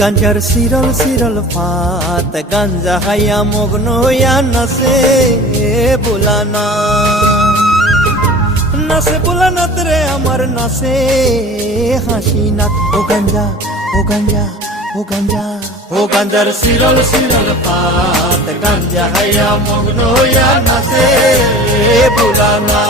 গাঞ্জার সিরল সিরল ফাত গাঞ্জা হাইয়া মগ্ন হইয়া নাচে বুলানা নাচে বুলানাত রে আমার নাচে হাসি নাথ ও গাঞ্জা ও গাঞ্জা ও গাঞ্জা ও গাঞ্জার সিরল সিরল ফাত গাঞ্জা হাইয়া মগ্ন হইয়া নাচে বুলানা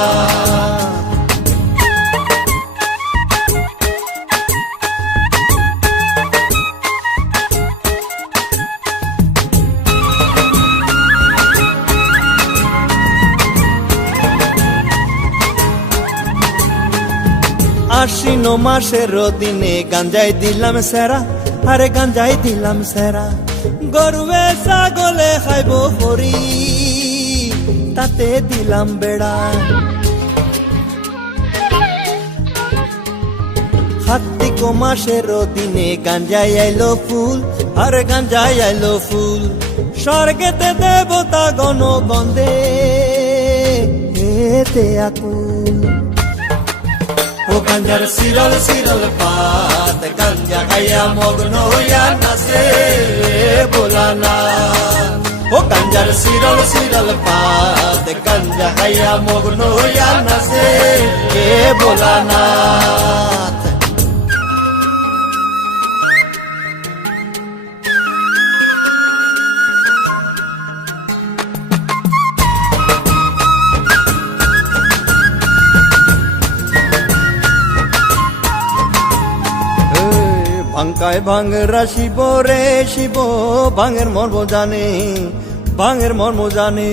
আশ্বিন মাসের দিনে গাঞ্জাই দিলাম সেরা আরে গাঞ্জাই দিলাম সেরা গরুয়ে ছাগলে খাইব হরি তাতে দিলাম বেড়া কার্তিক মাসের দিনে গাঞ্জাই আইলো ফুল আরে গাঞ্জাই আইলো ফুল স্বর্গেতে দেবতা গণ গন্ধে এতে আকুল ও গাঞ্জার সিরল সিরল পাত গাঞ্জা খাইয়া মগ্ন হইয়া নাচে বুলানা ও গাঞ্জার সিরল সিরল পাত গাঞ্জা খাইয়া মগ্ন হইয়া নাচে বুলানা ভাঙ্কায় ভাঙরা শিব রে শিব ভাঙের মর্ম জানে ভাঙের মর্ম জানে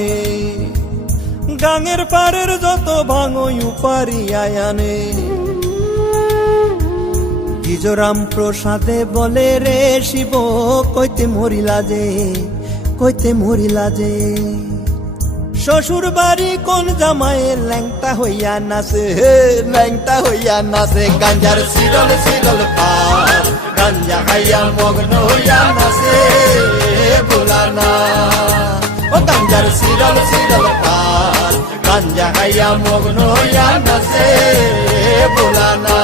গাঙের পারের যত ভাঙই উপারি আয়ানে গিজরাম প্রসাদে বলে রে শিব কইতে মরিলা যে কইতে মরিলা যে শ্বশুর বাড়ি কোন জামাইয়ের ল্যাংটা হইয়া নাচে ল্যাংটা হইয়া নাচে গাঞ্জার সিরল সিরল পাত গাঞ্জা খাইয়া মগ্ন হইয়া নাচে বুলানা ও গাঞ্জার সিরল সিরল পাত গাঞ্জা খাইয়া মগ্ন হইয়া নাচে বুলানা।